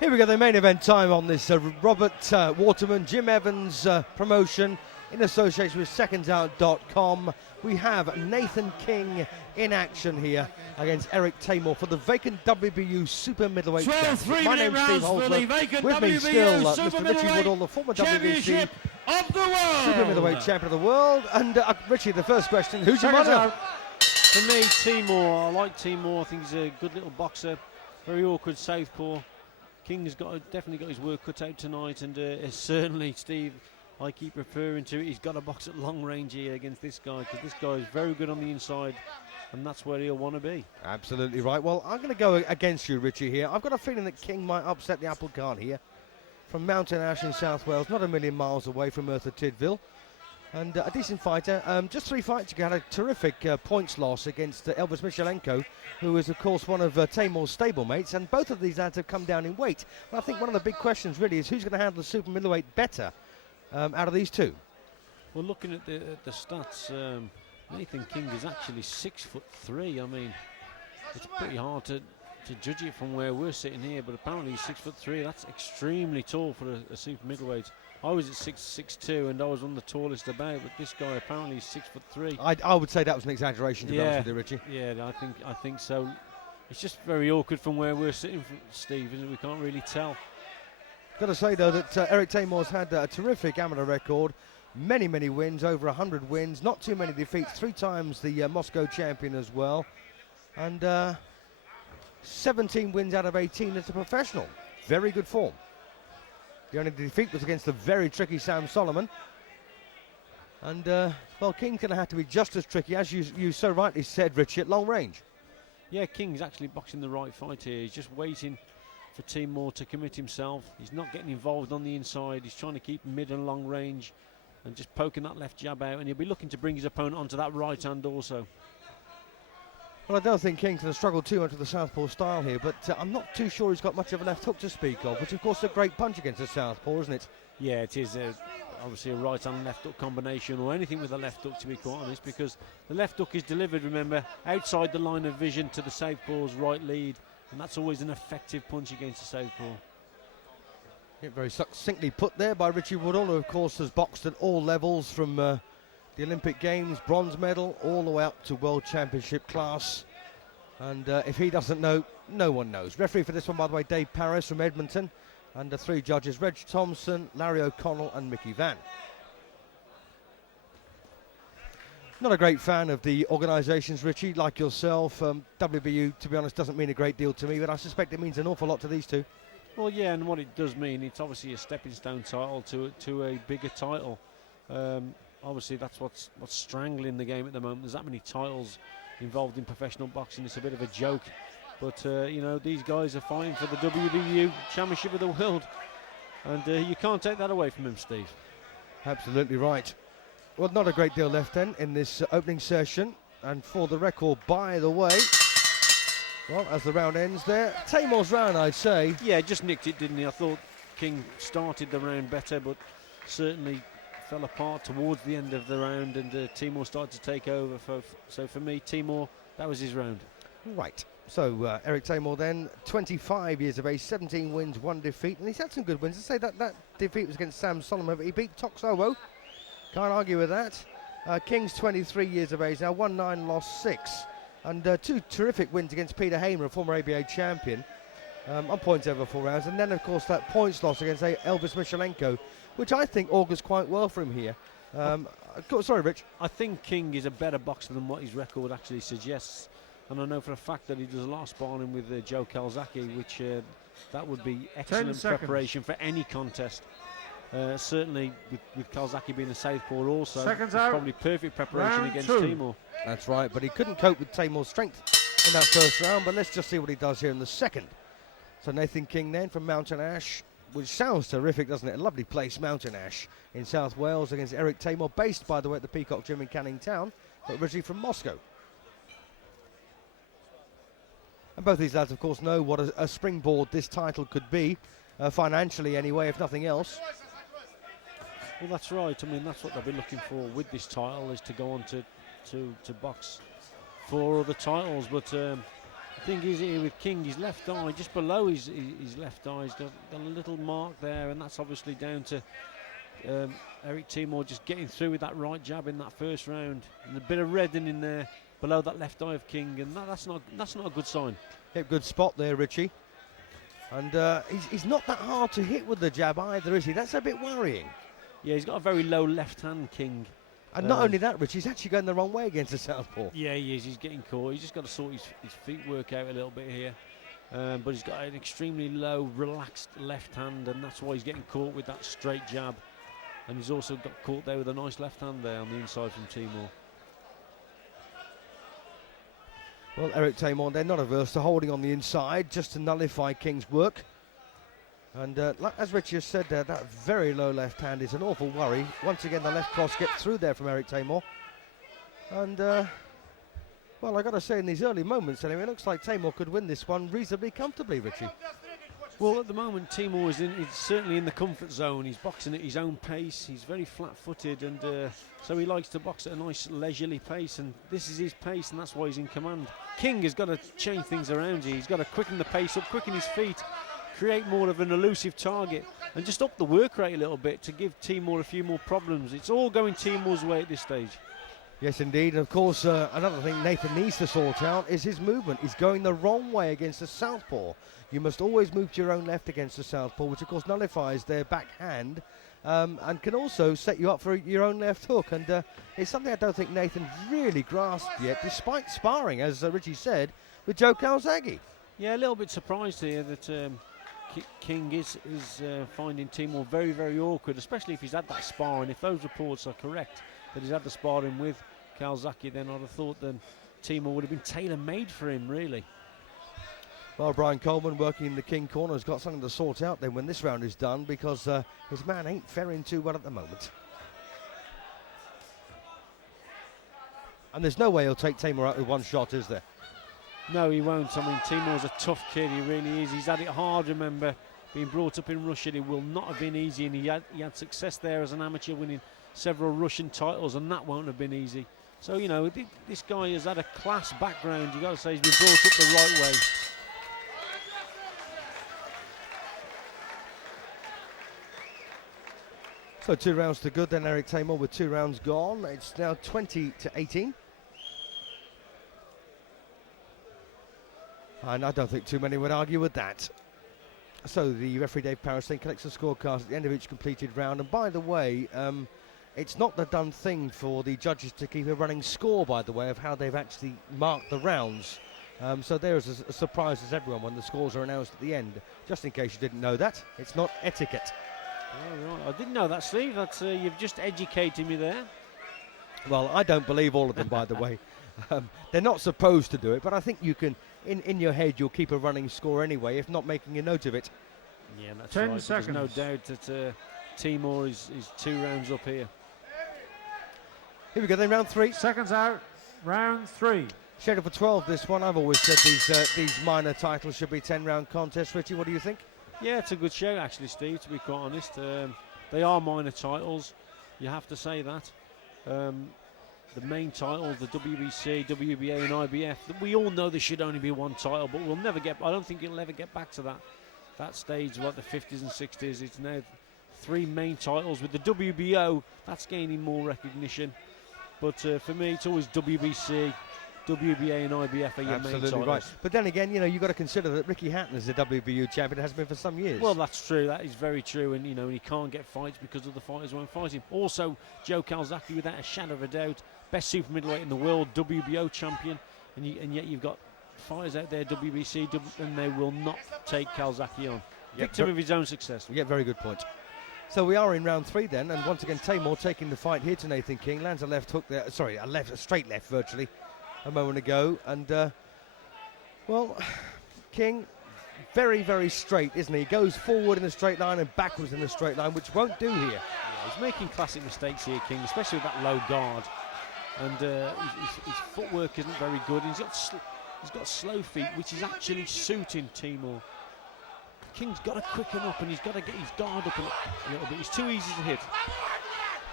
Here we go, the main event time on this Robert Waterman, Jim Evans promotion in association with secondsout.com. We have Nathan King in action here against Eric Teymour for the vacant WBU Super Middleweight Championship. My name's Steve Holdsworth. With me still Mr. Richie Woodall, the former WBC of the world. Super Middleweight Champion of the world. And Richie, the first question, who's your mother? For me, Teymour. I like Teymour. I think he's a good little boxer. Very awkward southpaw. King's definitely got his work cut out tonight, and certainly, Steve, I keep referring to it, he's got to box at long range here against this guy, because this guy is very good on the inside, and that's where he'll want to be. Absolutely right. Well, I'm going to go against you, Richie, here. I've got a feeling that King might upset the apple cart here. From Mountain Ash in South Wales, not a million miles away from Merthyr Tydfil. And a decent fighter. Just 3 fights ago, had a terrific points loss against Elvis Michelenko, who is, of course, one of Teymour's stablemates. And both of these lads have come down in weight. And I think one of the big questions really is who's going to handle the super middleweight better out of these two. Well, looking at the stats, Nathan King is actually 6'3". I mean, it's pretty hard to judge it from where we're sitting here, but apparently he's 6'3". That's extremely tall for a super middleweight. I was at 6'2", and I was one of the tallest about, but this guy apparently is 6'3". I would say that was an exaggeration, to be honest with you, Richie. Yeah, I think so. It's just very awkward from where we're sitting, Steve, isn't it? We can't really tell. Got to say though that Eric Teymour's had a terrific amateur record, many wins, over 100 wins, not too many defeats, 3 times the Moscow champion as well, and 17 wins out of 18 as a professional. Very good form. The only defeat was against the very tricky Sam Solomon. And, well, King's going to have to be just as tricky, as you so rightly said, Richie, at long range. Yeah, King's actually boxing the right fight here. He's just waiting for Teymour to commit himself. He's not getting involved on the inside. He's trying to keep mid and long range and just poking that left jab out. And he'll be looking to bring his opponent onto that right hand also. Well, I don't think King's going to struggle too much with the southpaw style here, but I'm not too sure he's got much of a left hook to speak of, which of course is a great punch against the southpaw, isn't it? Yeah, it is obviously a right and left hook combination, or anything with a left hook, to be quite honest, because the left hook is delivered, remember, outside the line of vision to the southpaw's right lead, and that's always an effective punch against the southpaw. Yeah, very succinctly put there by Richie Woodall, who of course has boxed at all levels from the Olympic Games, bronze medal, all the way up to World Championship class. And if he doesn't know, no one knows. Referee for this one, by the way, Dave Paris from Edmonton. And 3 judges, Reg Thompson, Larry O'Connell and Mickey Van. Not a great fan of the organisations, Richie, like yourself. WBU, to be honest, doesn't mean a great deal to me, but I suspect it means an awful lot to these two. Well, yeah, and what it does mean, it's obviously a stepping stone title to a bigger title. Obviously, that's what's strangling the game at the moment. There's that many titles involved in professional boxing. It's a bit of a joke. But, you know, these guys are fighting for the WBU Championship of the World. And you can't take that away from him, Steve. Absolutely right. Well, not a great deal left then in this opening session. And for the record, by the way, well, as the round ends there, Teymour's round, I'd say. Yeah, just nicked it, didn't he? I thought King started the round better, but certainly fell apart towards the end of the round, and Teymour started to take over. So for me, Teymour, that was his round. Right. So Eric Teymour then, 25 years of age, 17 wins, 1 defeat, and he's had some good wins. I say that defeat was against Sam Solomon, but he beat Toxowo. Can't argue with that. King's 23 years of age now, 1-9, lost 6. And 2 terrific wins against Peter Teymour, a former ABA champion, on points over 4 rounds. And then, of course, that points loss against Elvis Michelenko, which I think augurs quite well for him here. Sorry, Rich. I think King is a better boxer than what his record actually suggests. And I know for a fact that he does a lot of sparring with Joe Calzaghe, which that would be excellent preparation for any contest. Certainly with Calzaghe being a southpaw also, it's probably perfect preparation against Teymour. That's right, but he couldn't cope with Teymour's strength in that first round, but let's just see what he does here in the second. So Nathan King then from Mountain Ash, which sounds terrific, doesn't it? A lovely place, Mountain Ash, in South Wales, against Eric Teymour, based, by the way, at the Peacock Gym in Canning Town, but originally from Moscow. And both these lads, of course, know what a springboard this title could be, financially anyway, if nothing else. Well, that's right. I mean, that's what they'll be looking for with this title, is to go on to box 4 other titles. But The thing is here with King, his left eye, just below his left eye, he's got a little mark there, and that's obviously down to Eric Teymour just getting through with that right jab in that first round, and a bit of reddening in there below that left eye of King, and that's not a good sign. Yeah, good spot there, Richie. And he's not that hard to hit with the jab either, is he? That's a bit worrying. Yeah, he's got a very low left hand, King. And not only that, Richie, he's actually going the wrong way against the southpaw. Yeah, he is. He's getting caught. He's just got to sort his feet work out a little bit here. But he's got an extremely low, relaxed left hand, and that's why he's getting caught with that straight jab. And he's also got caught there with a nice left hand there on the inside from Teymour. Well, Eric Teymour, they're not averse to holding on the inside just to nullify King's work. And like, as Richie has said there, that very low left hand is an awful worry. Once again, the left cross gets through there from Eric Teymour. And, well, I got to say, in these early moments, anyway, it looks like Teymour could win this one reasonably comfortably, Richie. Well, at the moment, Teymour is certainly in the comfort zone. He's boxing at his own pace. He's very flat-footed, and so he likes to box at a nice leisurely pace, and this is his pace, and that's why he's in command. King has got to change things around here. He's got to quicken the pace up, quicken his feet, create more of an elusive target, and just up the work rate a little bit to give Teymour a few more problems. It's all going Teymour's way at this stage. Yes, indeed. And of course, another thing Nathan needs to sort out is his movement. He's going the wrong way against the southpaw. You must always move to your own left against the southpaw, which of course nullifies their backhand and can also set you up for your own left hook. And it's something I don't think Nathan really grasped yet, despite sparring, as Richie said, with Joe Calzaghe. Yeah, a little bit surprised here that King is finding Teymour very, very awkward, especially if he's had that sparring. If those reports are correct, that he's had the sparring with Calzaghe, then I'd have thought that Teymour would have been tailor-made for him, really. Well, Brian Coleman, working in the King corner, has got something to sort out then when this round is done, because his man ain't faring too well at the moment. And there's no way he'll take Teymour out with one shot, is there? No, he won't. I mean, Teymour's a tough kid, he really is. He's had it hard, remember, being brought up in Russia. It will not have been easy, and he had success there as an amateur, winning several Russian titles, and that won't have been easy. So, you know, this guy has had a class background. You've got to say he's been brought up the right way. So 2 rounds to good then, Eric Teymour with 2 rounds gone. It's now 20-18. And I don't think too many would argue with that. So the referee Dave Parrish then collects the scorecards at the end of each completed round. And by the way, it's not the done thing for the judges to keep a running score, by the way, of how they've actually marked the rounds. So there's a surprise as everyone when the scores are announced at the end. Just in case you didn't know that, it's not etiquette. Oh, right. I didn't know that, Steve. That's you've just educated me there. Well, I don't believe all of them, by the way. They're not supposed to do it, but I think you can, in your head, you'll keep a running score anyway, if not making a note of it. Yeah, that's 10 right. seconds. There's no doubt that Teymour is 2 rounds up here. Here we go then, round 3. Seconds out, round 3. Scheduled for 12 this one. I've always said these minor titles should be 10-round contests. Richie, what do you think? Yeah, it's a good show actually, Steve, to be quite honest. They are minor titles, you have to say that. The main titles, the WBC, WBA and IBF, we all know there should only be one title, but we'll never get, I don't think it'll ever get back to that stage like the 50s and 60s. It's now 3 main titles. With the WBO, that's gaining more recognition. But for me, it's always WBC, WBA and IBF are your main titles. Absolutely right. But then again, you know, you've got to consider that Ricky Hatton is the WBU champion, has been for some years. Well, that's true. That is very true. And, you know, he can't get fights because of the fighters won't fight him. Also, Joe Calzaghe, without a shadow of a doubt, best super middleweight in the world, WBO champion. And yet you've got fighters out there, WBC, and they will not take Calzaghe on. Victim of his own success. Yeah, very good point. So we are in round 3 then, and once again Teymour taking the fight here to Nathan King. Lands a left hook there, sorry, a straight left virtually a moment ago. And, well, King, very, very straight, isn't he? He goes forward in a straight line and backwards in a straight line, which won't do here. Yeah, he's making classic mistakes here, King, especially with that low guard. And his footwork isn't very good. He's got slow feet, which is actually suiting Teymour. King's got to quicken up, and he's got to get his guard up a little bit. He's too easy to hit.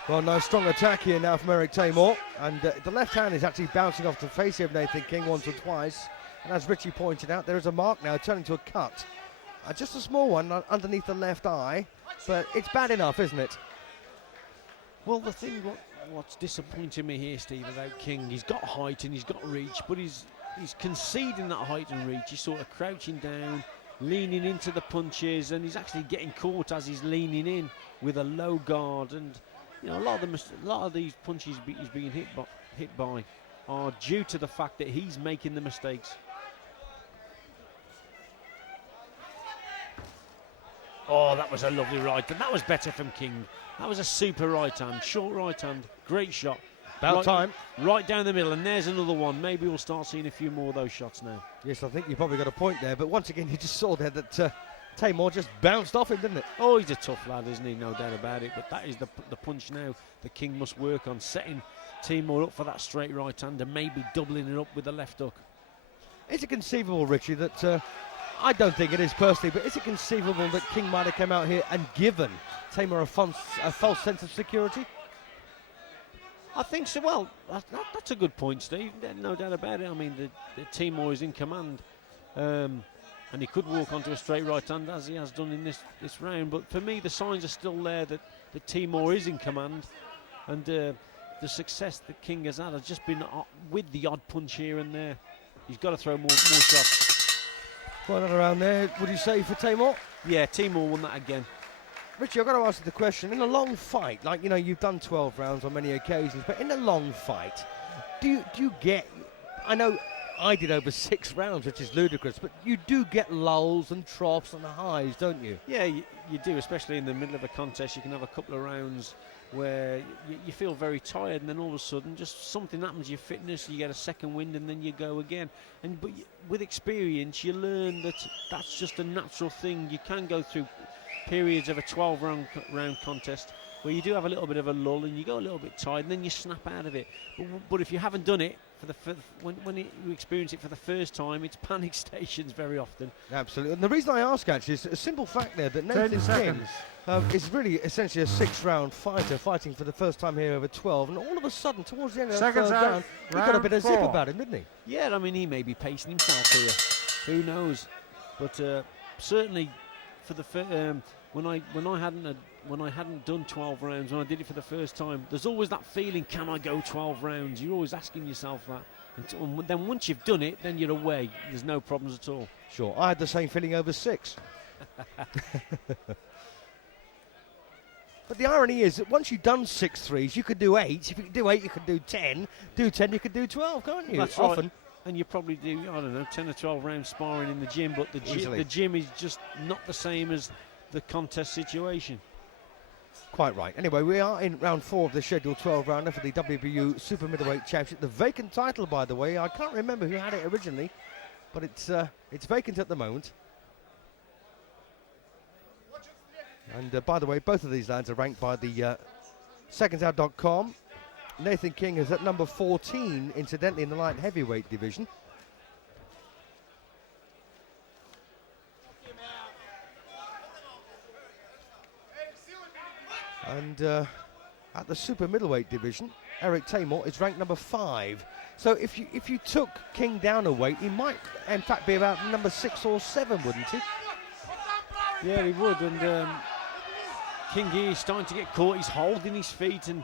Well, nice strong attack here now from Eric Teymour, and the left hand is actually bouncing off the face of Nathan King once or twice. And as Richie pointed out, there is a mark now turning to a cut. Just a small one underneath the left eye, but it's bad enough, isn't it? Well, the thing what's disappointing me here, Steve, about King, he's got height and he's got reach, but he's conceding that height and reach. He's sort of crouching down, leaning into the punches, and he's actually getting caught as he's leaning in with a low guard. And you know, a lot of these punches he's being hit by are due to the fact that he's making the mistakes. Oh, that was a lovely right, and that was better from King. That was a super right hand, short right hand, great shot. About time. Right down the middle, and there's another one. Maybe we'll start seeing a few more of those shots now. Yes, I think you probably got a point there, but once again, you just saw there that Teymour just bounced off him, didn't it? Oh, he's a tough lad, isn't he? No doubt about it. But that is the punch now the King must work on, setting Teymour up for that straight right hand and maybe doubling it up with the left hook. Is it conceivable, Richie, that I don't think it is personally, but is it conceivable that King might have come out here and given Teymour a false sense of security? I think so. Well, that's a good point, Steve. No doubt about it. I mean, the Teymour is in command, and he could walk onto a straight right hand as he has done in this round. But for me, the signs are still there that Teymour is in command, and the success that King has had has just been with the odd punch here and there. He's got to throw more shots. Quite another round there, would you say, for Teymour? Yeah, Teymour won that again. Richie, I've got to ask you the question. In a long fight, like, you know, you've done 12 rounds on many occasions, but in a long fight, do you get... I know I did over 6 rounds, which is ludicrous, but you do get lulls and troughs and highs, don't you? Yeah, you do, especially in the middle of a contest. You can have a couple of rounds where you feel very tired, and then all of a sudden just something happens to your fitness, you get a second wind, and then you go again. But with experience, you learn that that's just a natural thing. You can go through periods of a 12-round contest where you do have a little bit of a lull and you go a little bit tired, and then you snap out of it. But if you haven't done it when you experience it for the first time, it's panic stations very often. Absolutely. And the reason I ask, actually, is a simple fact there that Nathan King is really essentially a 6-round fighter fighting for the first time here over 12, and all of a sudden, towards the end of the third round, he got a bit of zip about him, didn't he? Yeah, I mean, he may be pacing himself here. Who knows? But certainly, for the when I hadn't done 12 rounds, when I did it for the first time, there's always that feeling: can I go 12 rounds? You're always asking yourself that. And then once you've done it, then you're away. There's no problems at all. Sure, I had the same feeling over 6. But the irony is that once you've done 6 threes, you could do 8. If you could do 8, you could do 10. Do 10, you could do 12, can't you? That's often. Right. And you probably do, I don't know, 10 or 12 rounds sparring in the gym, but the gym is just not the same as the contest situation. Quite right. Anyway, we are in round 4 of the scheduled 12 rounder for the WBU Super Middleweight Championship. The vacant title, by the way. I can't remember who had it originally, but it's vacant at the moment. And by the way, both of these lads are ranked by the secondsout.com. Nathan King is at number 14, incidentally, in the light heavyweight division. And at the super middleweight division, Eric Teymour is ranked number 5. So if you took King down a weight, he might, in fact, be about number 6 or 7, wouldn't he? Yeah, he would. And King here is starting to get caught. He's holding his feet, and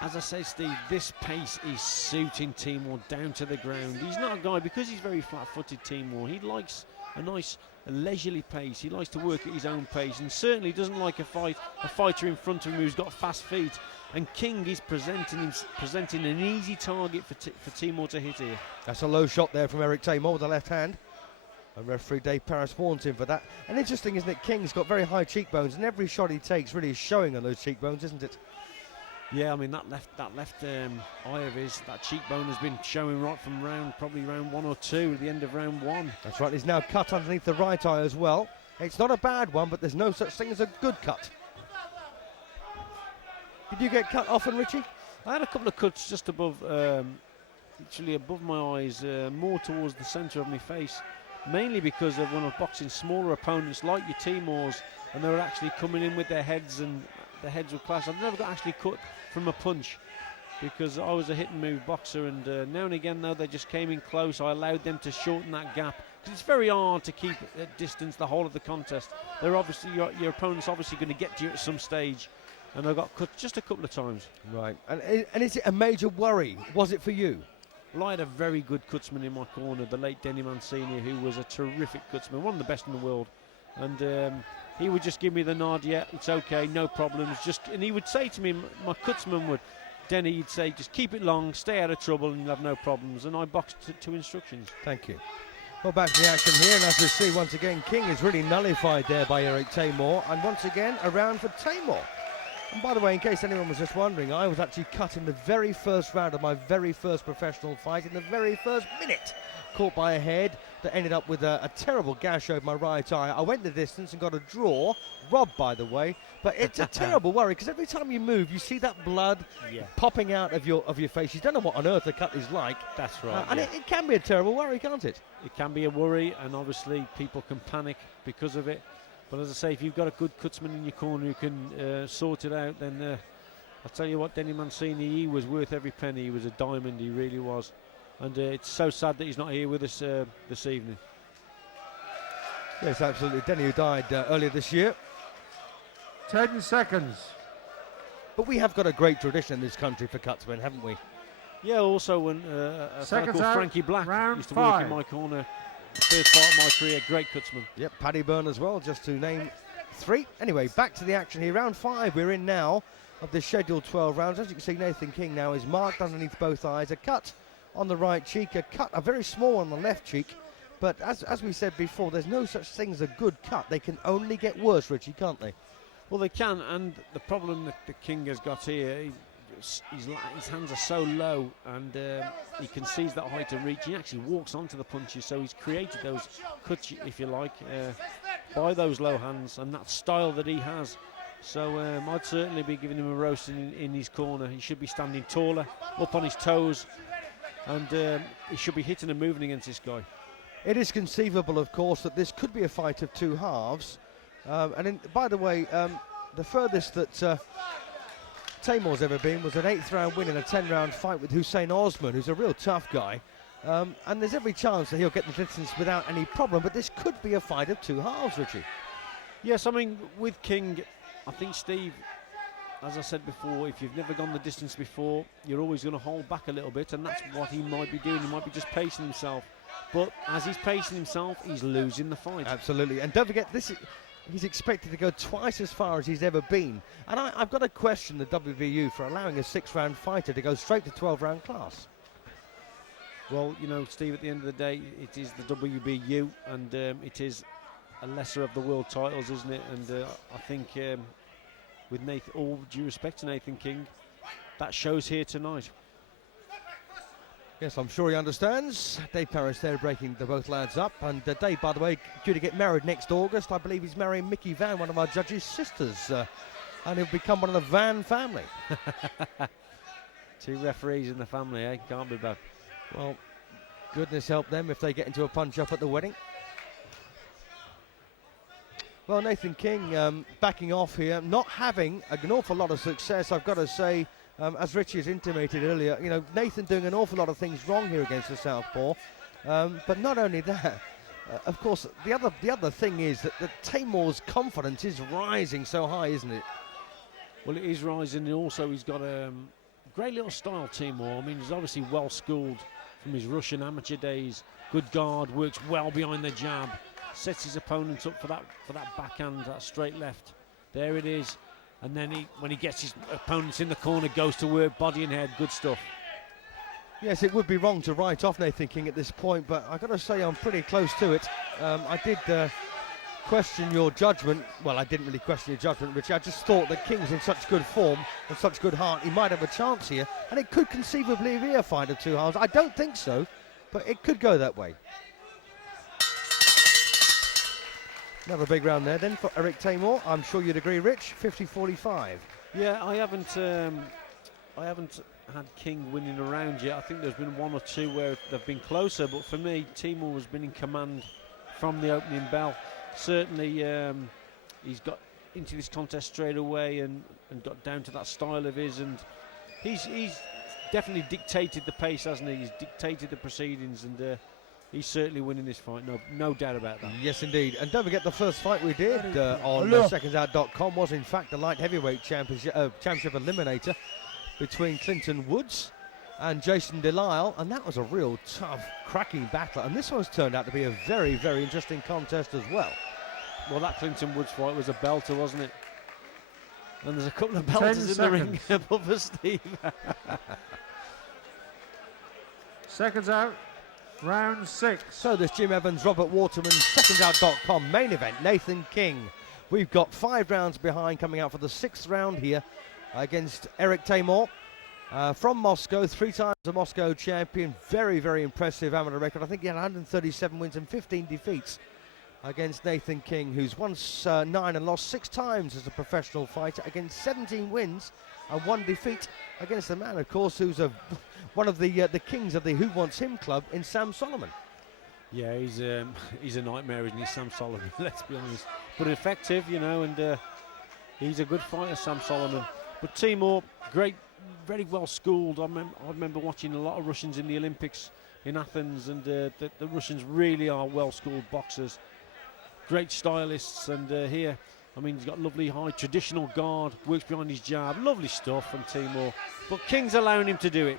as I say, Steve, this pace is suiting Teymour down to the ground. He's not a guy, because he's very flat-footed, Teymour. He likes a nice leisurely pace. He likes to work at his own pace, and certainly doesn't like a fighter in front of him who's got fast feet. And King is presenting an easy target for Teymour to hit here. That's a low shot there from Eric Teymour with the left hand. And referee Dave Paris warns him for that. And interesting, isn't it? King's got very high cheekbones, and every shot he takes really is showing on those cheekbones, isn't it? Yeah, I mean, that left eye of his, that cheekbone has been showing right from probably round 1 or 2, at the end of round 1. That's right, he's now cut underneath the right eye as well. It's not a bad one, but there's no such thing as a good cut. Did you get cut often, Richie? I had a couple of cuts just above, literally above my eyes, more towards the centre of my face, mainly because of when I was boxing smaller opponents like your Teymours, and they were actually coming in with their heads, and the heads were clashed. I've never got actually cut from a punch. because I was a hit and move boxer, and now and again though they just came in close. I allowed them to shorten that gap, because it's very hard to keep at distance the whole of the contest. They're obviously your opponent's obviously going to get to you at some stage, and I got cut just a couple of times. Right, and is it a major worry? Was it for you? Well, I had a very good cutsman in my corner, the late Denny Mancini, who was a terrific cutsman, one of the best in the world. And he would just give me the nod, yeah, it's okay, no problems. And he would say to me, my cutsman would, Denny, he'd say, just keep it long, stay out of trouble, and you'll have no problems. And I boxed to instructions. Thank you. Well, back to the action here, and as we see once again, King is really nullified there by Eric Teymour, and once again, a round for Teymour. And by the way, in case anyone was just wondering, I was actually cut in the very first round of my very first professional fight, in the very first minute. Caught by a head that ended up with a terrible gash over my right eye. I went the distance and got a draw, robbed by the way, but it's a terrible worry, because every time you move, you see that blood popping out of your face. You don't know what on earth the cut is like. That's right. And it can be a terrible worry, can't it? It can be a worry, and obviously people can panic because of it. But as I say, if you've got a good cutsman in your corner who can sort it out, then I'll tell you what, Denny Mancini, he was worth every penny. He was a diamond, he really was. And it's so sad that he's not here with us this evening. Yes, absolutely. Denny, who died earlier this year. 10 seconds. But we have got a great tradition in this country for cutsmen, haven't we? Yeah, also when a fellow called Frankie Black used to work in my corner. First part of my career, great cutsman. Yep, Paddy Byrne as well, just to name 3. Anyway, back to the action here. Round 5 we're in now of the scheduled 12 rounds. As you can see, Nathan King now is marked underneath both eyes. A cut on the right cheek, a very small one on the left cheek. But as we said before, there's no such thing as a good cut. They can only get worse, Richie, can't they? Well, they can, and the problem that the King has got here, his hands are so low, and he concedes that height of reach. He actually walks onto the punches, so he's created those cuts, if you like, by those low hands and that style that he has. So I'd certainly be giving him a roast in his corner. He should be standing taller, up on his toes, and he should be hitting and moving against this guy. It is conceivable, of course, that this could be a fight of 2 halves. By the way, the furthest that Teymour's ever been was an 8th round win in a 10-round fight with Hussein Osman, who's a real tough guy. And there's every chance that he'll get the distance without any problem, but this could be a fight of 2 halves, Richie. Yes, I mean, with King, I think, Steve, as I said before, if you've never gone the distance before, you're always going to hold back a little bit, and that's what he might be doing. He might be just pacing himself. But as he's pacing himself, he's losing the fight. Absolutely. And don't forget, he's expected to go twice as far as he's ever been. And I've got to question the WBU for allowing a 6-round fighter to go straight to 12-round class. Well, you know, Steve, at the end of the day, it is the WBU, and it is a lesser of the world titles, isn't it? And I think, with Nathan, all due respect to Nathan King, that shows here tonight. Yes, I'm sure he understands. Dave Parrish there breaking the both lads up. And Dave, by the way, due to get married next August. I believe he's marrying Mickey Van, one of our judges' sisters. And he'll become one of the Van family. 2 referees in the family, eh? Can't be bad. Well, goodness help them if they get into a punch-up at the wedding. Well, Nathan King backing off here, not having an awful lot of success, I've got to say. As Richie has intimated earlier, you know, Nathan doing an awful lot of things wrong here against the southpaw. But not only that, of course, the other thing is that Teymour's confidence is rising so high, isn't it? Well, it is rising, and also he's got a great little style, Teymour. I mean, he's obviously well schooled from his Russian amateur days. Good guard, works well behind the jab, sets his opponent up for that backhand, that straight left. There it is. And then when he gets his opponents in the corner, goes to work, body and head, good stuff. Yes, it would be wrong to write off Nathan King at this point, but I've got to say I'm pretty close to it. I did question your judgment. Well, I didn't really question your judgment, Richie. I just thought that King's in such good form and such good heart, he might have a chance here, and it could conceivably be a fight of 2 halves. I don't think so, but it could go that way. Another big round there then for Eric Teymour. I'm sure you'd agree, Rich. 50-45. Yeah, I haven't had King winning a round yet. I think there's been 1 or 2 where they've been closer, but for me, Teymour has been in command from the opening bell. Certainly, he's got into this contest straight away and got down to that style of his, and he's definitely dictated the pace, hasn't he? He's dictated the proceedings, and he's certainly winning this fight. No doubt about that. Yes, indeed. And don't forget the first fight we did on secondsout.com was in fact the light heavyweight championship eliminator between Clinton Woods and Jason Delisle, and that was a real tough, cracking battle. And this one's turned out to be a very, very interesting contest as well. Well, that Clinton Woods fight was a belter, wasn't it? And there's a couple of belters in the ring above us, Steve. Seconds out. Round 6. So there's Jim Evans, Robert Waterman, secondsout.com main event, Nathan King. We've got 5 rounds behind, coming out for the 6th round here against Eric Teymour from Moscow, 3 times a Moscow champion. Very, very impressive amateur record. I think he had 137 wins and 15 defeats against Nathan King, who's won 9 and lost 6 times as a professional fighter, against 17 wins and 1 defeat against a man, of course, who's one of the kings of the Who Wants Him club in Sam Solomon. Yeah, he's a nightmare, isn't he, Sam Solomon? Let's be honest. But effective, you know, and he's a good fighter, Sam Solomon. But Teymour, great, very well schooled. I remember watching a lot of Russians in the Olympics in Athens, and the Russians really are well schooled boxers. Great stylists, and here, I mean, he's got lovely high traditional guard, works behind his jab, lovely stuff from Teymour. But King's allowing him to do it.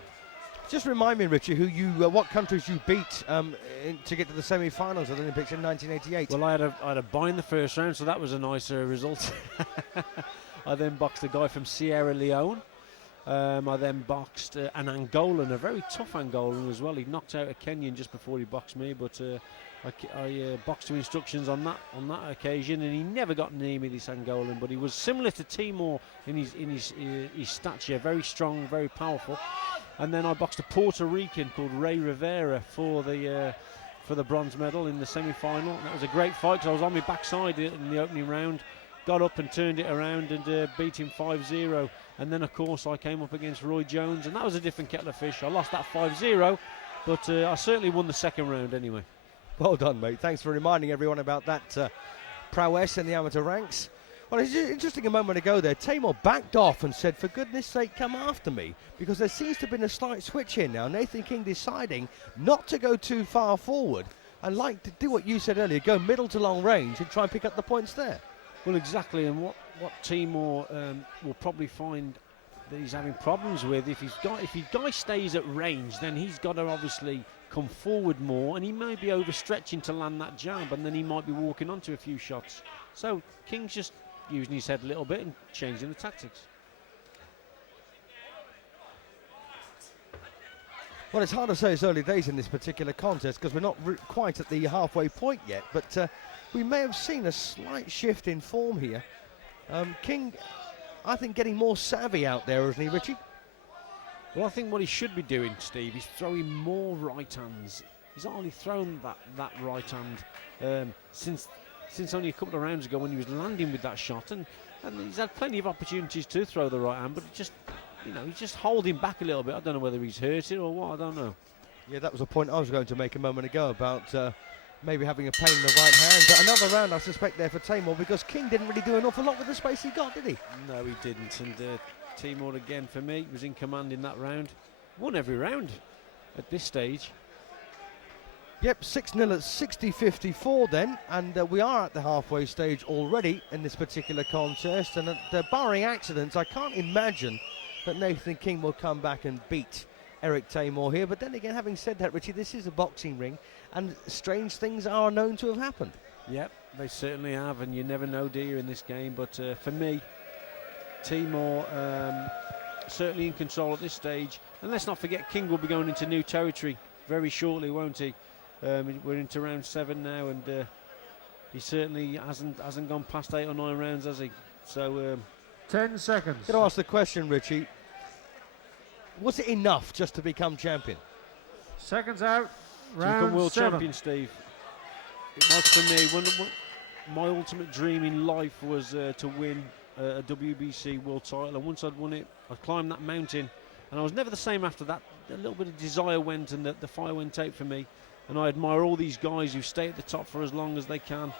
Just remind me, Richie, what countries you beat to get to the semi-finals of the Olympics in 1988. Well, I had a bye in the first round, so that was a nice result. I then boxed a guy from Sierra Leone. I then boxed an Angolan, a very tough Angolan as well. He knocked out a Kenyan just before he boxed me, but I boxed to instructions on that occasion, and he never got near me, this Angolan. But he was similar to Teymour in his stature, very strong, very powerful. And then I boxed a Puerto Rican called Ray Rivera for the bronze medal in the semi-final. And that was a great fight because I was on my backside in the opening round, got up and turned it around and beat him 5-0. And then, of course, I came up against Roy Jones, and that was a different kettle of fish. I lost that 5-0, but I certainly won the second round anyway. Well done, mate. Thanks for reminding everyone about that prowess in the amateur ranks. Well, it's interesting a moment ago there. Teymour backed off and said, for goodness sake, come after me, because there seems to have been a slight switch here now. Nathan King deciding not to go too far forward and like to do what you said earlier, go middle to long range and try and pick up the points there. Well, exactly, and what Teymour will probably find that he's having problems with, if his guy stays at range, then he's got to obviously come forward more, and he may be overstretching to land that jab, and then he might be walking onto a few shots. So King's just using his head a little bit and changing the tactics. Well, it's hard to say it's early days in this particular contest because we're not quite at the halfway point yet, but we may have seen a slight shift in form here. King, I think, getting more savvy out there, isn't he, Richie? Well, I think what he should be doing, Steve, is throwing more right hands. He's hardly thrown that right hand since only a couple of rounds ago when he was landing with that shot, and he's had plenty of opportunities to throw the right hand, but just, you know, he's just holding back a little bit. I don't know whether he's hurt it or what, I don't know. Yeah, that was a point I was going to make a moment ago about maybe having a pain in the right hand, but another round I suspect there for Teymour, because King didn't really do an awful lot with the space he got, did he? No, he didn't, and Teymour again for me was in command in that round. Won every round at this stage. Yep, 6-0 at 60-54 then, and we are at the halfway stage already in this particular contest, and barring accidents, I can't imagine that Nathan King will come back and beat Eric Teymour here. But then again, having said that, Richie, this is a boxing ring, and strange things are known to have happened. Yep, they certainly have, and you never know, do you, in this game. But for me, Teymour certainly in control at this stage. And let's not forget, King will be going into new territory very shortly, won't he? We're into round 7 now, and he certainly hasn't gone past 8 or 9 rounds, has he? So 10 seconds. Going to ask the question, Richie. Was it enough just to become champion? Seconds out. To become world 7. champion, Steve. It was for me. My ultimate dream in life was to win a WBC world title, and once I'd won it, I'd climbed that mountain, and I was never the same after that. A little bit of desire went, and the fire went out for me. And I admire all these guys who stay at the top for as long as they can,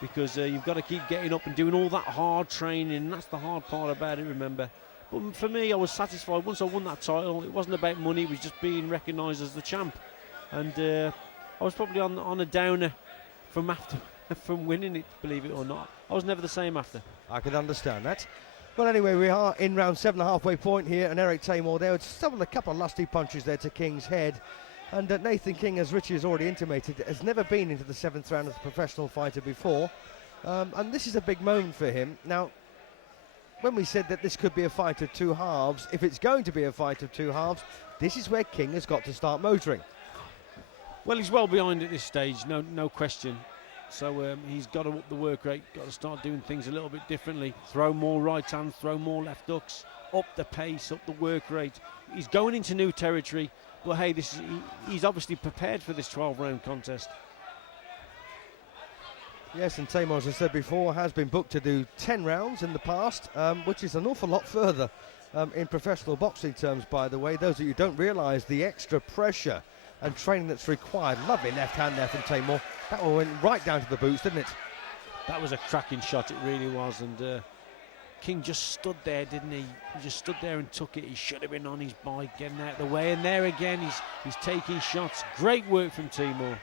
because you've got to keep getting up and doing all that hard training. And that's the hard part about it, remember. But for me, I was satisfied once I won that title. It wasn't about money; it was just being recognised as the champ. And I was probably on a downer from winning it. Believe it or not, I was never the same after. I can understand that. Well, anyway, we are in round 7, the halfway point here, and Eric Teymour there. It's still a couple of lusty punches there to King's head. And Nathan King, as Richie has already intimated, has never been into the 7th round as a professional fighter before. And this is a big moment for him. Now, when we said that this could be a fight of two halves, if it's going to be a fight of two halves, this is where King has got to start motoring. Well, he's well behind at this stage, no question. So he's got to up the work rate, got to start doing things a little bit differently. Throw more right hands, throw more left hooks, up the pace, up the work rate. He's going into new territory, but hey, he's obviously prepared for this 12-round contest. Yes, and Teymour, as I said before, has been booked to do 10 rounds in the past, which is an awful lot further in professional boxing terms, by the way. Those of you who don't realise the extra pressure and training that's required. Lovely left hand there from Teymour. That one went right down to the boots, didn't it? That was a cracking shot, it really was. And King just stood there, didn't he? He just stood there and took it. He should have been on his bike, getting out of the way. And there again, he's taking shots. Great work from Teymour.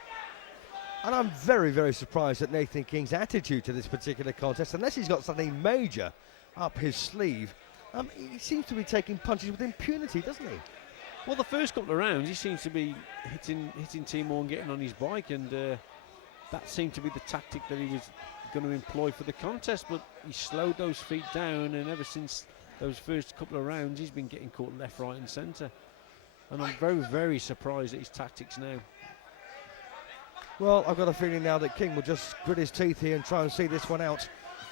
And I'm very, very surprised at Nathan King's attitude to this particular contest. Unless he's got something major up his sleeve, he seems to be taking punches with impunity, doesn't he? Well, the first couple of rounds, he seems to be hitting Teymour and getting on his bike, and that seemed to be the tactic that he was going to employ for the contest. But he slowed those feet down, and ever since those first couple of rounds, he's been getting caught left, right, and centre. And I'm very, very surprised at his tactics now. Well, I've got a feeling now that King will just grit his teeth here and try and see this one out.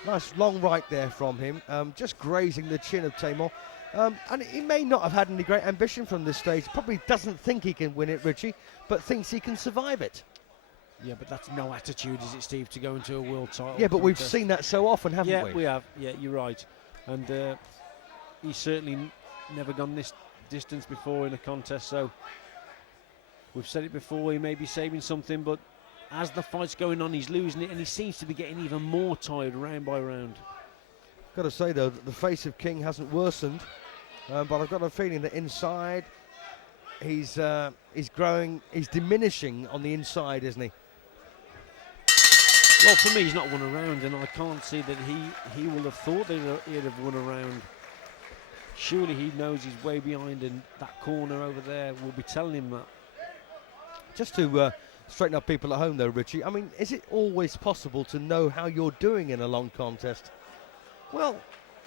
Nice long right there from him, just grazing the chin of Teymour. And he may not have had any great ambition from this stage. Probably doesn't think he can win it, Richie, but thinks he can survive it. Yeah, but that's no attitude, is it, Steve, to go into a world title? Yeah, but we've contest. seen that so often, haven't we? Yeah, we have. Yeah, you're right. And he's certainly never gone this distance before in a contest, so we've said it before, he may be saving something, but as the fight's going on, he's losing it, and he seems to be getting even more tired round by round. Got to say, though, that the face of King hasn't worsened, but I've got a feeling that inside he's growing, he's diminishing on the inside, isn't he? Well, for me, he's not won a round, and I can't see that he will have thought that he'd have won a round. Surely he knows he's way behind, and that corner over there will be telling him that. Just to straighten up people at home, though, Richie, I mean, is it always possible to know how you're doing in a long contest? Well,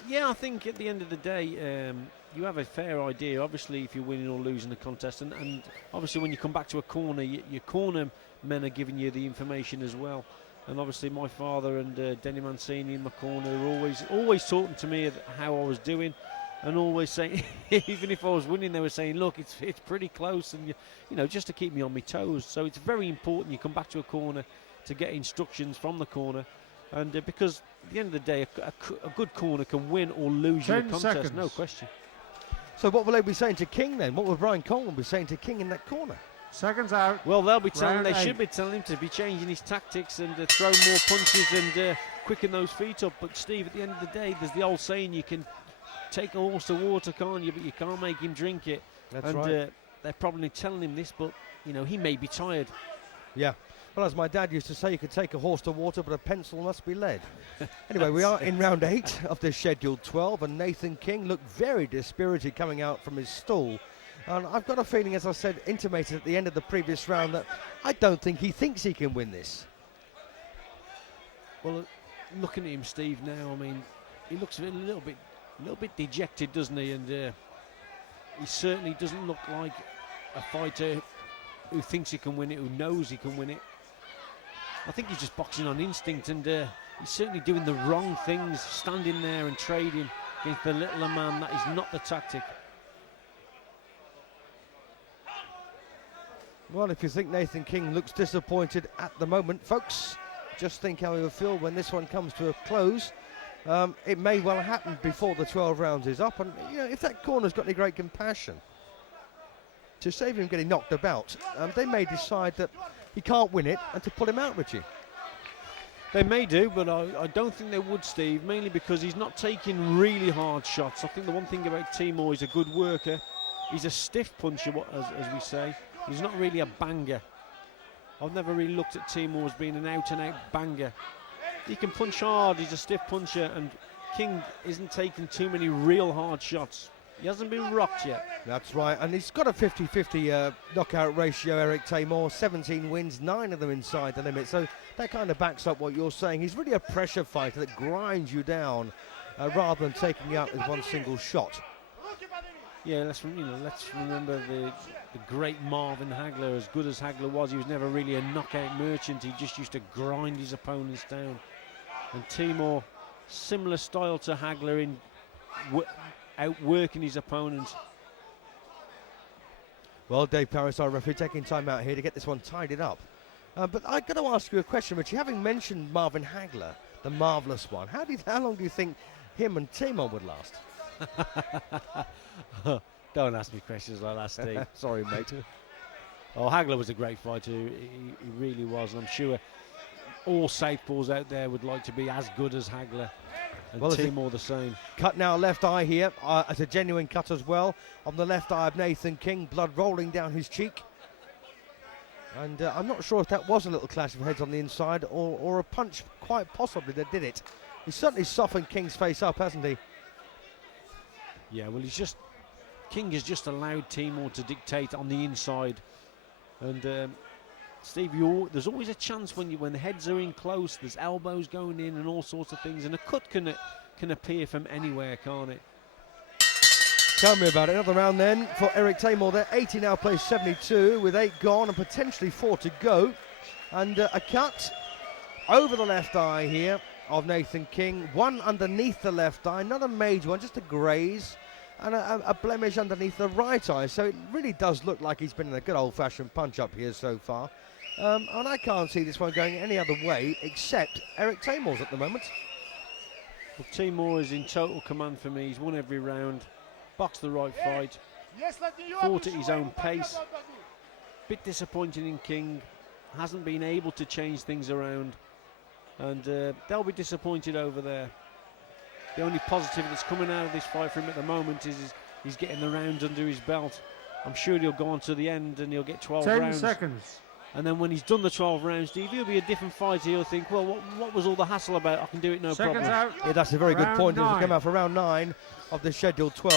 yeah, I think at the end of the day, you have a fair idea, obviously, if you're winning or losing a contest. And obviously, when you come back to a corner, your corner men are giving you the information as well. And obviously, my father and Denny Mancini in my corner are always talking to me of how I was doing. And always saying, even if I was winning, they were saying, look, it's pretty close, and you know, just to keep me on my toes. So it's very important you come back to a corner to get instructions from the corner, and because at the end of the day, a good corner can win or lose you a 10 contest, seconds. no question. So what will they be saying to King then? What will Brian Coleman be saying to King in that corner? Seconds out. Well, they'll be telling, Round they 8. should be telling him to be changing his tactics and throw more punches and quicken those feet up. But Steve, at the end of the day, there's the old saying, you can take a horse to water, can't you? But you can't make him drink it. That's right. They're probably telling him this, but you know, he may be tired. Yeah. Well, as my dad used to say, you could take a horse to water, but a pencil must be lead. Anyway, we are in round 8 of the scheduled 12, and Nathan King looked very dispirited coming out from his stall. And I've got a feeling, as I said, intimated at the end of the previous round, that I don't think he thinks he can win this. Well, looking at him, Steve, now, I mean, he looks a little bit dejected, doesn't he? And he certainly doesn't look like a fighter who thinks he can win it, who knows he can win it. I think he's just boxing on instinct, and he's certainly doing the wrong things, standing there and trading against the littler man. That is not the tactic. Well, if you think Nathan King looks disappointed at the moment, folks, just think how he will feel when this one comes to a close. It may well happen before the 12 rounds is up, and you know, if that corner's got any great compassion to save him getting knocked about, they may decide that he can't win it and to pull him out, Richie. They may do, but I don't think they would, Steve, mainly because he's not taking really hard shots. I think the one thing about Teymour, he's a good worker. He's a stiff puncher, as we say. He's not really a banger. I've never really looked at Teymour as being an out-and-out banger. He can punch hard, he's a stiff puncher, and King isn't taking too many real hard shots. He hasn't been rocked yet. That's right, and he's got a 50-50 knockout ratio, Eric Teymour. 17 wins, 9 of them inside the limit. So that kind of backs up what you're saying. He's really a pressure fighter that grinds you down rather than taking you out with one single shot. Yeah, let's remember the great Marvin Hagler. As good as Hagler was, he was never really a knockout merchant. He just used to grind his opponents down. And Teymour, similar style to Hagler in outworking his opponents. Well, Dave Paris, our referee, taking time out here to get this one tidied up. But I've got to ask you a question, Richie. Having mentioned Marvin Hagler, the marvellous one, how long do you think him and Teymour would last? Don't ask me questions like that, Steve. Sorry, mate. Oh, Hagler was a great fighter. He really was. And I'm sure all southpaws out there would like to be as good as Hagler. And well, Teymour the same. Cut now, left eye here. As a genuine cut as well. On the left eye of Nathan King, blood rolling down his cheek. And I'm not sure if that was a little clash of heads on the inside or a punch, quite possibly, that did it. He's certainly softened King's face up, hasn't he? Yeah, well, King has just allowed Teymour to dictate on the inside. And Steve, there's always a chance when the heads are in close, there's elbows going in and all sorts of things, and a cut can appear from anywhere, can't it? Tell me about it. Another round then for Eric Teymour there. 80 now plays 72 with 8 gone and potentially 4 to go. And a cut over the left eye here of Nathan King. One underneath the left eye, not a major one, just a graze. And a blemish underneath the right eye. So it really does look like he's been in a good old-fashioned punch-up here so far. And I can't see this one going any other way except Eric Teymour's at the moment. Well, Teymour is in total command for me. He's won every round, boxed the right fight, fought at his own pace. Bit disappointing in King. Hasn't been able to change things around. And they'll be disappointed over there. The only positive that's coming out of this fight for him at the moment is he's getting the rounds under his belt. I'm sure he'll go on to the end and he'll get 12 rounds. 10 seconds. And then when he's done the 12 rounds, Steve, he'll be a different fighter. He'll think, well, what was all the hassle about? I can do it no problem. Out. Yeah, that's a very good point. As we come out for round 9 of the scheduled 12.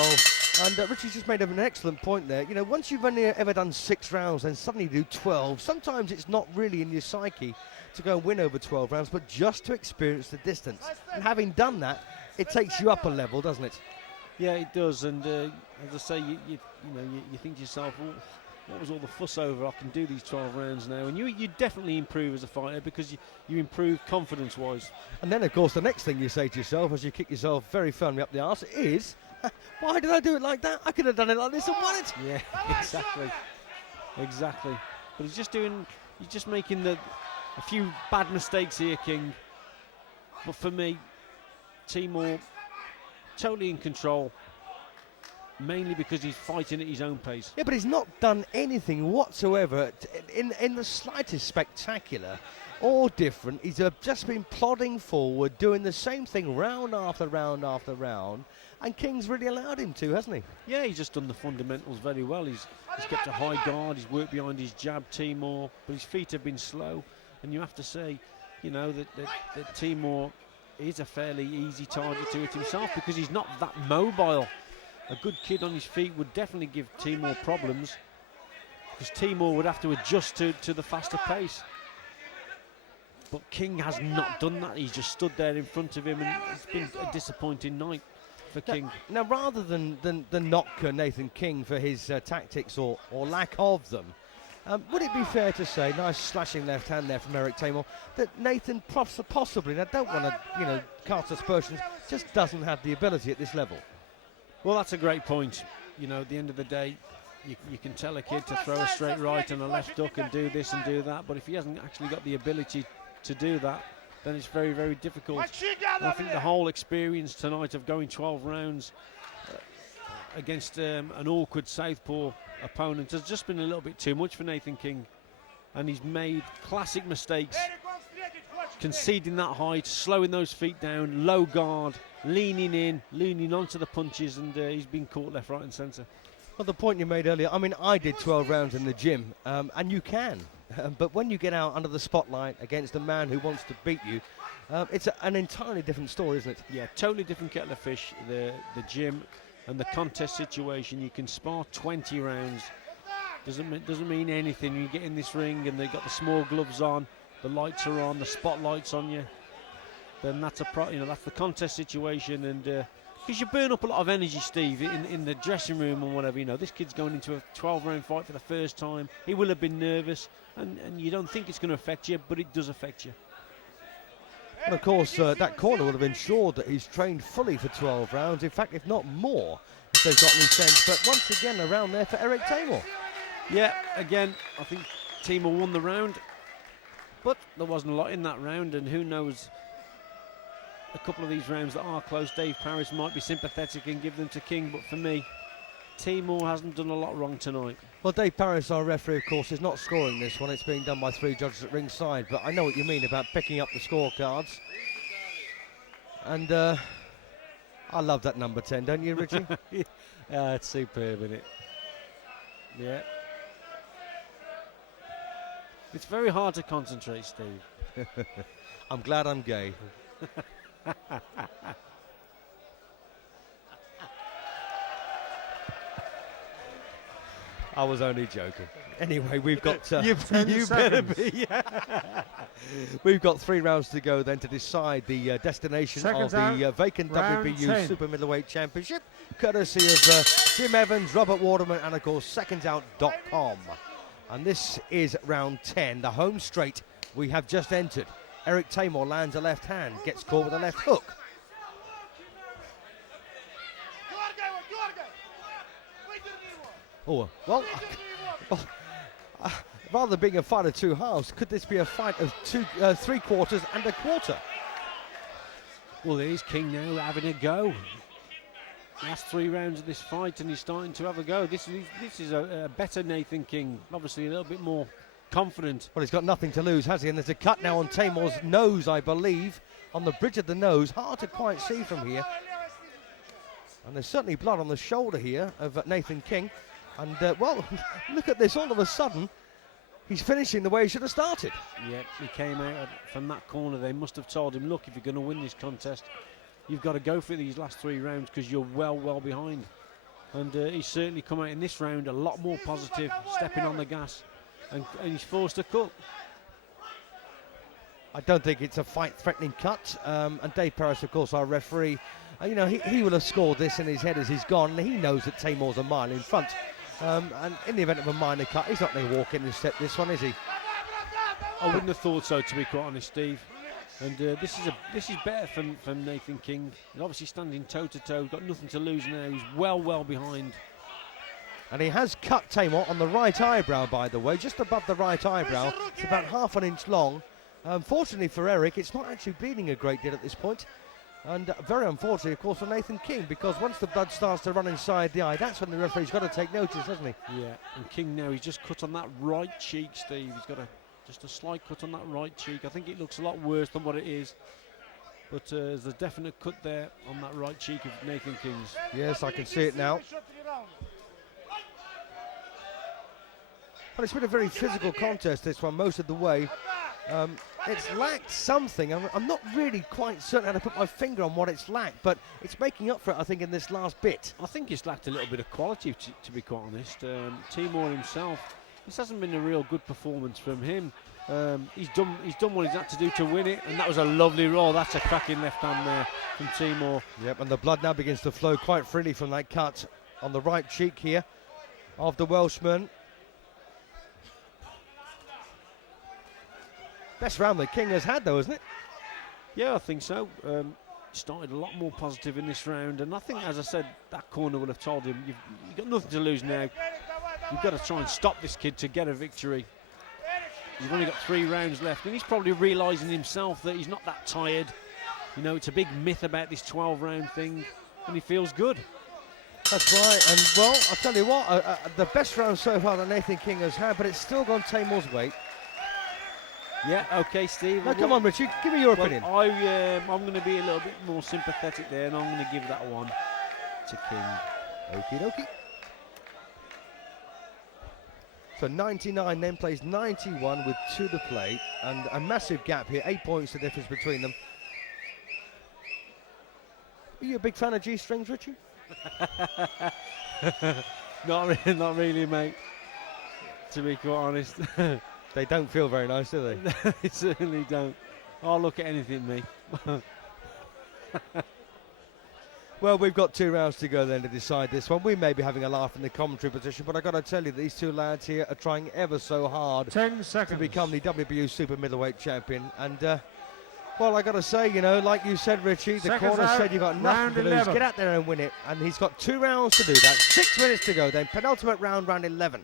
And Richie's just made an excellent point there. You know, once you've only ever done 6 rounds and suddenly do 12, sometimes it's not really in your psyche to go and win over 12 rounds, but just to experience the distance. And having done that, it takes you up a level, doesn't it? Yeah, it does. And as I say, you think to yourself, well, what was all the fuss over? I can do these 12 rounds now. And you definitely improve as a fighter because you improve confidence-wise. And then, of course, the next thing you say to yourself as you kick yourself very firmly up the arse is, why did I do it like that? I could have done it like this and won it. Yeah, exactly. But he's just making a few bad mistakes here, King. But for me, Teymour totally in control, mainly because he's fighting at his own pace. Yeah, but he's not done anything whatsoever in the slightest spectacular or different. He's just been plodding forward, doing the same thing round after round after round, and King's really allowed him to, hasn't he? Yeah, he's just done the fundamentals very well. He's kept a high guard, he's worked behind his jab, Teymour, but his feet have been slow, and you have to say, that Teymour is a fairly easy target to hit himself because he's not that mobile. A good kid on his feet would definitely give Teymour problems because Teymour would have to adjust to the faster pace. But King has not done that. He's just stood there in front of him, and it's been a disappointing night for King. Now rather than knock Nathan King for his tactics or lack of them, would it be fair to say, nice slashing left hand there from Eric Teymour, that Nathan possibly, and I don't want to cast aspersions, just doesn't have the ability at this level? Well, that's a great point. At the end of the day, you can tell a kid to throw a straight right and a left hook and do this and do that, but if he hasn't actually got the ability to do that, then it's very, very difficult. And I think the whole experience tonight of going 12 rounds against an awkward southpaw opponent has just been a little bit too much for Nathan King, and he's made classic mistakes conceding that height, slowing those feet down, low guard, leaning in, leaning onto the punches, and he's been caught left, right and centre. Well, the point you made earlier, I mean, I did 12 rounds in the gym, and you can. But when you get out under the spotlight against a man who wants to beat you, it's an entirely different story, isn't it? Yeah, totally different kettle of fish. The gym and the contest situation. You can spar 20 rounds. Doesn't mean anything. You get in this ring and they've got the small gloves on, the lights are on, the spotlight's on you. Then that's that's the contest situation, and because you burn up a lot of energy, Steve, in the dressing room and whatever. This kid's going into a 12-round fight for the first time. He will have been nervous, and you don't think it's going to affect you, but it does affect you. And of course, that corner would have ensured that he's trained fully for 12 rounds. In fact, if not more, if they've got any sense. But once again, around there for Eric Teymour. Yeah, again, I think Teymour won the round, but there wasn't a lot in that round, and who knows, a couple of these rounds that are close, Dave Parris might be sympathetic and give them to King, but for me, Teymour hasn't done a lot wrong tonight. Well, Dave Parris, our referee, of course, is not scoring this one. It's being done by 3 judges at ringside, but I know what you mean about picking up the scorecards. And I love that number 10, don't you, Richie? Yeah, it's superb, isn't it? Yeah. It's very hard to concentrate, Steve. I'm glad I'm gay. I was only joking. Anyway, we've got... you better be. We've got 3 rounds to go then to decide the destination Seconds of the out. vacant Round WBU 10. Super Middleweight Championship, courtesy of Jim Evans, Robert Waterman, and of course secondsout.com. And this is round 10, the home straight we have just entered. Eric Teymour lands a left hand, gets caught with a left hook. Oh, well, rather than being a fight of 2 halves, could this be a fight of 3 quarters and a quarter? Well, there's King now having a go. Last 3 rounds of this fight, and he's starting to have a go. This is a better Nathan King, obviously a little bit more confident. Well, he's got nothing to lose, has he? And there's a cut now on Teymour's nose, I believe, on the bridge of the nose. Hard to quite see from here. And there's certainly blood on the shoulder here of Nathan King. And, well, look at this. All of a sudden, he's finishing the way he should have started. Yeah, he came out from that corner. They must have told him, look, if you're going to win this contest, you've got to go for these last 3 rounds because you're well behind. And he's certainly come out in this round a lot more positive, stepping on the gas, and he's forced a cut. I don't think it's a fight-threatening cut. And Dave Parris, of course, our referee, he will have scored this in his head as he's gone. And he knows that Teymour's a mile in front. And in the event of a minor cut, he's not going to walk in and step this one, is he? I wouldn't have thought so, to be quite honest, Steve. And this is better from Nathan King. He's obviously standing toe-to-toe, got nothing to lose now. He's well behind. And he has cut Teymour on the right eyebrow, by the way, just above the right eyebrow. It's about ½ an inch long. Unfortunately for Eric, it's not actually bleeding a great deal at this point. And very unfortunately, of course, for Nathan King, because once the blood starts to run inside the eye, that's when the referee's got to take notice, hasn't he? Yeah, and King now, he's just cut on that right cheek, Steve. He's got just a slight cut on that right cheek. I think it looks a lot worse than what it is. But there's a definite cut there on that right cheek of Nathan King's. Yes, I can see it now. Well, it's been a very physical contest, this one, most of the way. It's lacked something. I'm not really quite certain how to put my finger on what it's lacked, but it's making up for it, I think, in this last bit. I think it's lacked a little bit of quality, to be quite honest. Teymour himself, this hasn't been a real good performance from him. He's done what he's had to do to win it, and that was a lovely roll. That's a cracking left hand there from Teymour. Yep, and the blood now begins to flow quite freely from that cut on the right cheek here of the Welshman. Best round that King has had, though, isn't it? Yeah, I think so. Started a lot more positive in this round, and I think, as I said, that corner would have told him, you've got nothing to lose now. You've got to try and stop this kid to get a victory. You've only got 3 rounds left, and he's probably realising himself that he's not that tired. It's a big myth about this 12-round thing, and he feels good. That's right, and well, I'll tell you what, the best round so far that Nathan King has had, but it's still gone Teymour's way. Yeah, okay, Steve. Now, come on, Richie, give me your opinion. I'm going to be a little bit more sympathetic there, and I'm going to give that one to King. Okie dokie. So 99 then plays 91 with 2 to play, and a massive gap here, 8 points the difference between them. Are you a big fan of G-strings, Richie? Not really, mate. To be quite honest. They don't feel very nice, do they? They certainly don't. I'll look at anything, me. Well, we've got 2 rounds to go then to decide this one. We may be having a laugh in the commentary position, but I've got to tell you that these 2 lads here are trying ever so hard 10 seconds. to become the WBU Super Middleweight champion. And, well, I got to say, you know, like you said, Richie, the Seconds corner out. said you've got nothing Round to lose. 11. Get out there and win it. And he's got 2 rounds to do that. 6 minutes to go then. Penultimate round, round 11.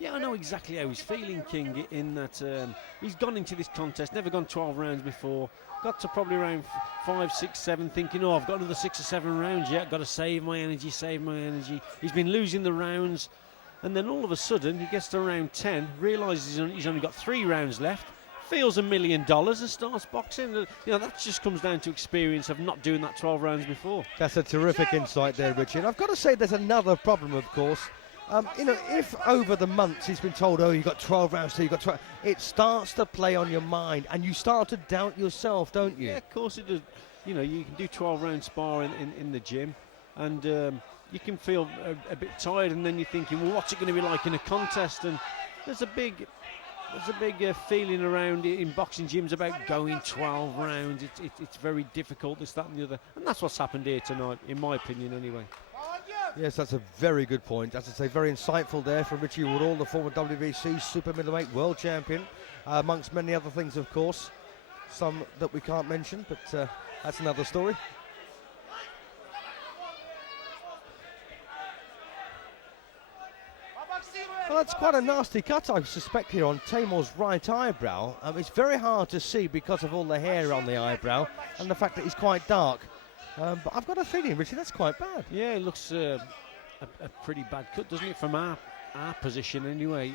Yeah, I know exactly how he's feeling, King, in that he's gone into this contest, never gone 12 rounds before, got to probably around 5, 6, 7, thinking, oh, I've got another 6 or 7 rounds yet, got to save my energy, save my energy. He's been losing the rounds, and then all of a sudden, he gets to round 10, realises he's only got 3 rounds left, feels $1 million and starts boxing. You know, that just comes down to experience of not doing that 12 rounds before. That's a terrific insight there, Richie. And I've got to say there's another problem, of course. You know, if over the months he's been told, oh, you've got 12 rounds, so you've got 12, it starts to play on your mind, and you start to doubt yourself, don't you? Yeah, of course it does. You know, you can do 12-round sparring in the gym, and you can feel a bit tired, and then you're thinking, well, what's it going to be like in a contest? And there's a big feeling around it in boxing gyms about going 12 rounds. It's very difficult, this, that, and the other, and that's what's happened here tonight, in my opinion, anyway. Yes, that's a very good point. As I say, very insightful there from Richie Woodall, the former WBC Super Middleweight World Champion, amongst many other things, of course. Some that we can't mention, but that's another story. Well, that's quite a nasty cut, I suspect, here on Teymour's right eyebrow. It's very hard to see because of all the hair on the eyebrow and the fact that he's quite dark. But I've got a feeling, Richie, that's quite bad. Yeah, it looks a pretty bad cut, doesn't it, from our position anyway.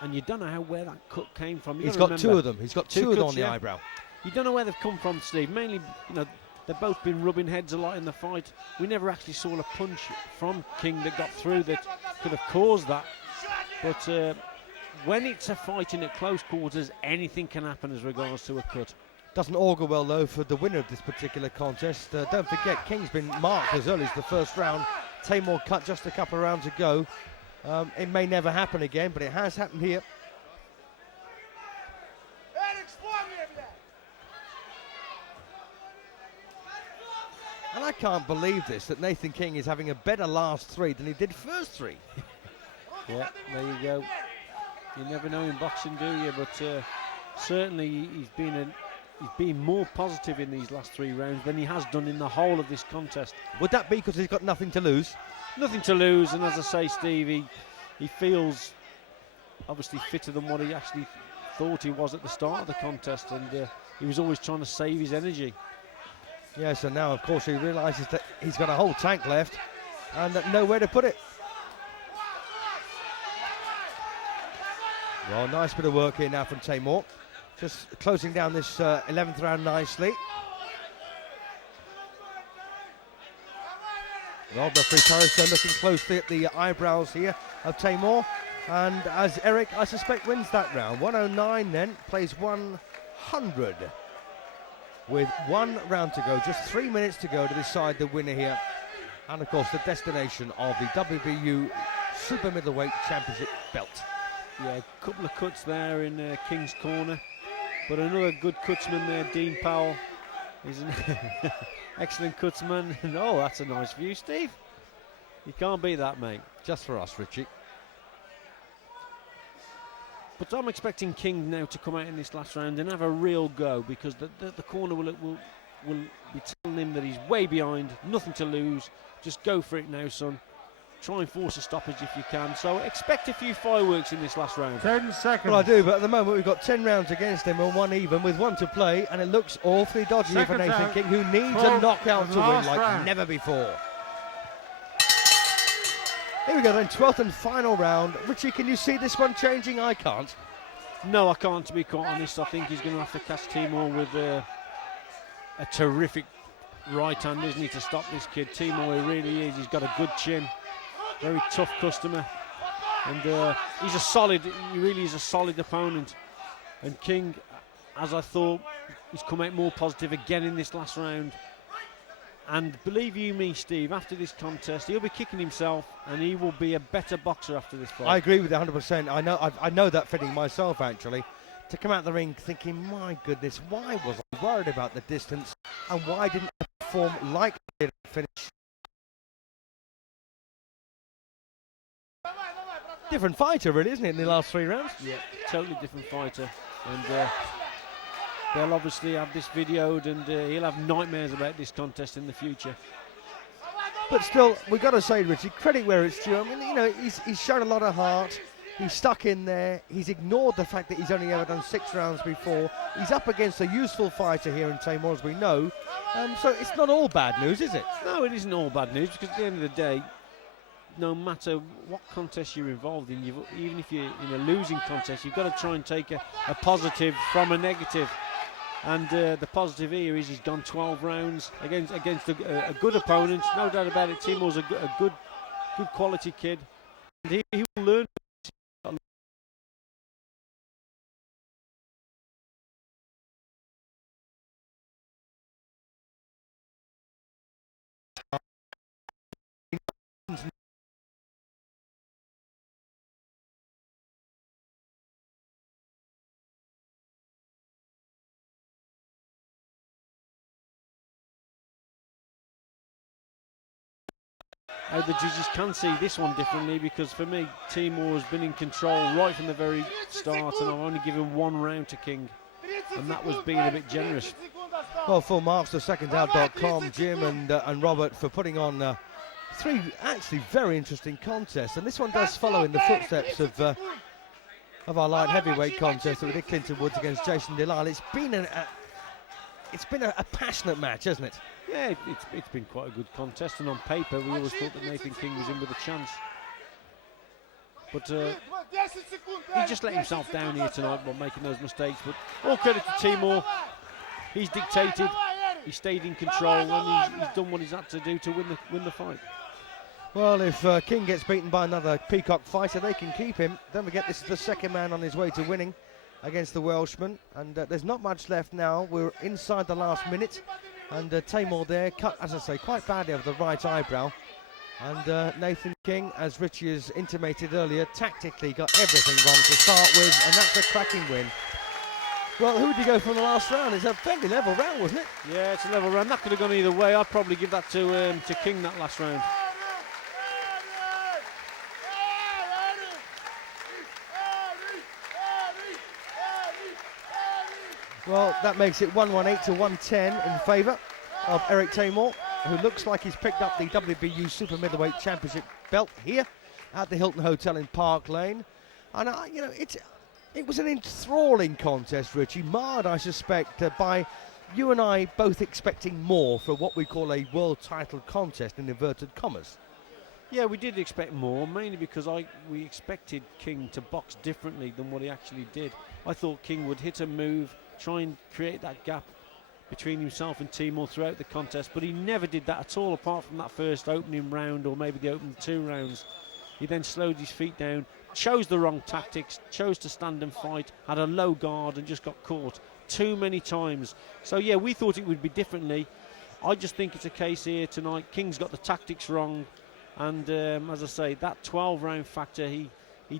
And you don't know where that cut came from. He's got 2 of them. He's got 2 of them on the eyebrow. You don't know where they've come from, Steve. Mainly, you know, they've both been rubbing heads a lot in the fight. We never actually saw a punch from King that got through that could have caused that. But when it's a fighting at close quarters, anything can happen as regards to a cut. Doesn't augur well, though, for the winner of this particular contest. Don't forget, King's been marked as early as the first round. Teymour cut just a couple of rounds ago. It may never happen again, but it has happened here. And I can't believe this, that Nathan King is having a better last 3 than he did first 3. Yeah, there you go. You never know in boxing, do you? But certainly he's been more positive in these last 3 rounds than he has done in the whole of this contest. Would that be because he's got nothing to lose? Nothing to lose, and as I say, Steve, he feels obviously fitter than what he actually thought he was at the start of the contest, and he was always trying to save his energy. Yes, and now, of course, he realises that he's got a whole tank left and nowhere to put it. Well, nice bit of work here now from Teymour. Just closing down this 11th round nicely. Well, referee Caruso looking closely at the eyebrows here of Teymour. And as Eric, I suspect, wins that round. 109 then, plays 100. With 1 round to go, just 3 minutes to go to decide the winner here. And, of course, the destination of the WBU Super Middleweight Championship belt. Yeah, a couple of cuts there in King's corner. But another good cutsman there, Dean Powell. He's an excellent cutsman. And oh, that's a nice view, Steve. You can't beat that, mate. Just for us, Richie. But I'm expecting King now to come out in this last round and have a real go, because the corner will be telling him that he's way behind, nothing to lose. Just go for it now, son. Try and force a stoppage if you can. So expect a few fireworks in this last round. 10 seconds. Well, I do, but at the moment we've got 10 rounds against him and 1 even with 1 to play, and it looks awfully dodgy here for Seconds Nathan out. King, who needs a 12 knockout to win last like round. never before. Here we go then, 12th and final round. Richie, can you see this one changing? I can't. No, I can't, to be quite honest. I think he's going to have to catch Teymour with a terrific right hand, isn't he, to stop this kid. Teymour, he really is. He's got a good chin, very tough customer, and he's a solid. He really is a solid opponent. And King, as I thought, he's come out more positive again in this last round. And believe you me, Steve, after this contest, he'll be kicking himself, and he will be a better boxer after this fight. I agree with you 100%. I know that feeling myself, actually. To come out the ring thinking, my goodness, why was I worried about the distance, and why didn't I perform like I did at the finish? Different fighter, really, isn't it, in the last 3 rounds? Yeah, totally different fighter. And they'll obviously have this videoed, and he'll have nightmares about this contest in the future. But still, we've got to say, Richie, credit where it's due. I mean, you know, he's shown a lot of heart. He's stuck in there. He's ignored the fact that he's only ever done 6 rounds before. He's up against a useful fighter here in Teymour, as we know. So it's not all bad news, is it? No, it isn't all bad news, because at the end of the day, no matter what contest you're involved in, even if you're in a losing contest, you've got to try and take a positive from a negative. And the positive here is he's gone 12 rounds against a good opponent, no doubt about it. Teymour's a good quality kid, and he will learn. How the judges can see this one differently, because for me, Teymour has been in control right from the very start, and I've only given 1 round to King, and that was being a bit generous. Well, full marks to secondout.com, Jim and Robert, for putting on 3 actually very interesting contests, and this one does follow in the footsteps of our light heavyweight contest that we did, Clinton Woods against Jason Delisle. It's been a passionate match, hasn't it? Yeah, it's been quite a good contest, and on paper we always thought that Nathan King was in with a chance. But he just let himself down here tonight by making those mistakes. But all credit to Teymour. He's dictated, he stayed in control, and he's done what he's had to do to win the fight. Well, if King gets beaten by another Peacock fighter, they can keep him. Don't forget, this is the second man on his way to winning against the Welshman, and there's not much left now. We're inside the last minute, and Teymour there cut, as I say, quite badly over the right eyebrow. And Nathan King, as Richie has intimated earlier, tactically got everything wrong to start with, and that's a cracking win. Well, who would you go for in the last round? It's a fairly level round, wasn't it? Yeah, it's a level round. That could have gone either way. I'd probably give that to King, that last round. Well, that makes it 118 to 110 in favour of Eric Teymour, who looks like he's picked up the WBU Super Middleweight Championship belt here at the Hilton Hotel in Park Lane. And, you know, it was an enthralling contest, Richie, marred, I suspect, by you and I both expecting more for what we call a world title contest in inverted commas. Yeah, we did expect more, mainly because we expected King to box differently than what he actually did. I thought King would hit a move, try and create that gap between himself and Teymour throughout the contest, but he never did that at all, apart from that first opening round, or maybe the opening 2 rounds. He then slowed his feet down, chose the wrong tactics, chose to stand and fight, had a low guard, and just got caught too many times. So yeah, we thought it would be differently. I just think it's a case here tonight. King's got the tactics wrong, and as I say, that 12 round factor, he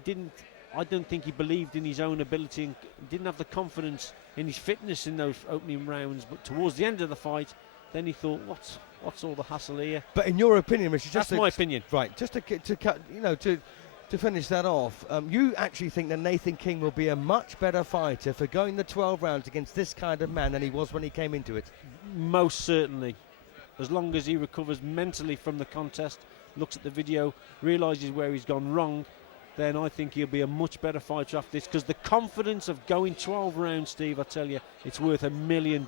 didn't. I don't think he believed in his own ability and didn't have the confidence in his fitness in those opening rounds. But towards the end of the fight, then he thought, what's all the hassle here? But in your opinion, Richard, that's my opinion. Right, just to cut, you know, to finish that off, you actually think that Nathan King will be a much better fighter for going the 12 rounds against this kind of man than he was when he came into it? Most certainly. As long as he recovers mentally from the contest, looks at the video, realises where he's gone wrong, then I think he'll be a much better fighter after this, because the confidence of going 12 rounds, Steve, I tell you, it's worth $1 million.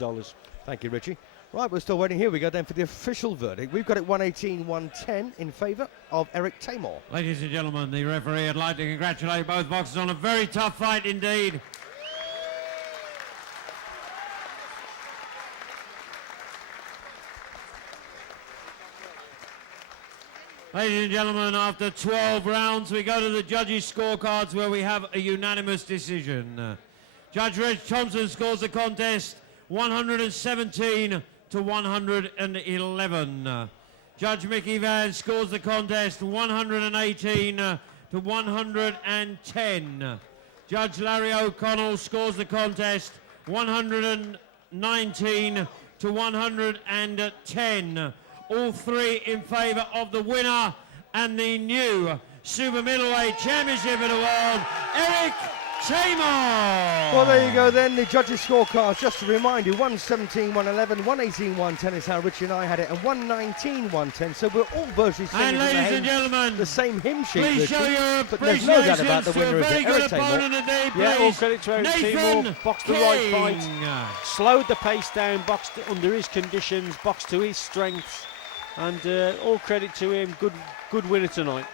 Thank you, Richie. Right, we're still waiting. Here we go then for the official verdict. We've got it 118-110 in favour of Eric Teymour. Ladies and gentlemen, the referee would like to congratulate both boxers on a very tough fight indeed. Ladies and gentlemen, after 12 rounds, we go to the judges' scorecards where we have a unanimous decision. Judge Reg Thompson scores the contest 117 to 111. Judge Mickey Van scores the contest 118 to 110. Judge Larry O'Connell scores the contest 119 to 110. All three in favour of the winner and the new Super Middleweight Championship of the World, Eric Teymour. Well, there you go then, the judges' scorecards. Just to remind you, 117, 111, 118, 110 is how Richie and I had it, and 119, 110. So we're all virtually singing And ladies and gentlemen, the same hymn sheet. please show Richie, your but there's no doubt about the appreciation to winner a is very Eric good Teymour. opponent today, Yeah, all please. credit to Eric Nathan Teymour. Boxed the right fight, King. slowed the pace down, boxed under his conditions, boxed to his strengths, and all credit to him. Good winner tonight.